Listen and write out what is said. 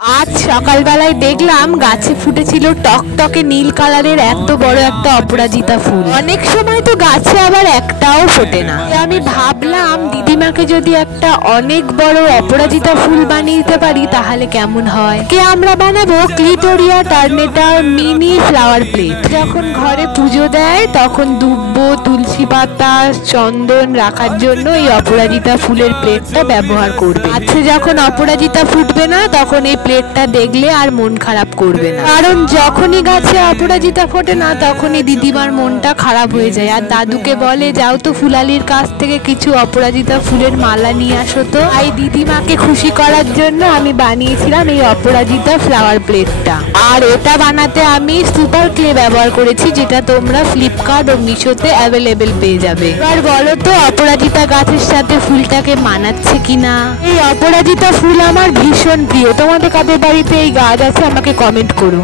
আজ সকালবেলায় দেখলাম গাছে ফুটেছিল টকটকে নীল কালারের এত বড় একটা অপরাজিতা ফুল। অনেক সময় তো গাছে আবার একটাও ফোটে না। আমি ভাবলাম দিদিমাকে যদি একটা অনেক বড় অপরাজিতা ফুল বানিয়ে দিতে পারি তাহলে কেমন হয়। কে আমরা বানাবো ক্লিটোরিয়া টার্নেটার মিনি ফ্লাওয়ার প্লেট। যখন ঘরে পুজো দেয় তখন দুব্ব, তুলসী পাতা, চন্দন রাখার জন্য এই অপরাজিতা ফুলের প্লেটটা ব্যবহার করবে। আচ্ছা, যখন অপরাজিতা ফুটবে না তখন এই প্লেটটা দেখলে আর মন খারাপ করবে না, কারণ যখনই গাছে অপরাজিতা ফোটে না তখনই দিদিমার মনটা খারাপ হয়ে যায় আর দাদুকে বলে, যাও তো ফুলালির কাছ থেকে কিছু অপরাজিতা ফুলের মালা নিয়ে আসো তো। এই দিদিমাকে খুশি করার জন্য আমি বানিয়েছিলাম এই অপরাজিতা ফ্লাওয়ার প্লেটটা। আর এটা বানাতে আমি সুপার ক্লে ব্যবহার করেছি, যেটা তোমরা ফ্লিপকার্ট ও মিশোতে অ্যাভেলেবেল পেয়ে যাবে। এবার বলো তো অপরাজিতা গাছের সাথে ফুলটাকে মানাচ্ছে কিনা। এই অপরাজিতা ফুল আমার ভীষণ প্রিয়। তোমাদের কাদের বাড়িতে এই গাছ আছে আমাকে কমেন্ট করো।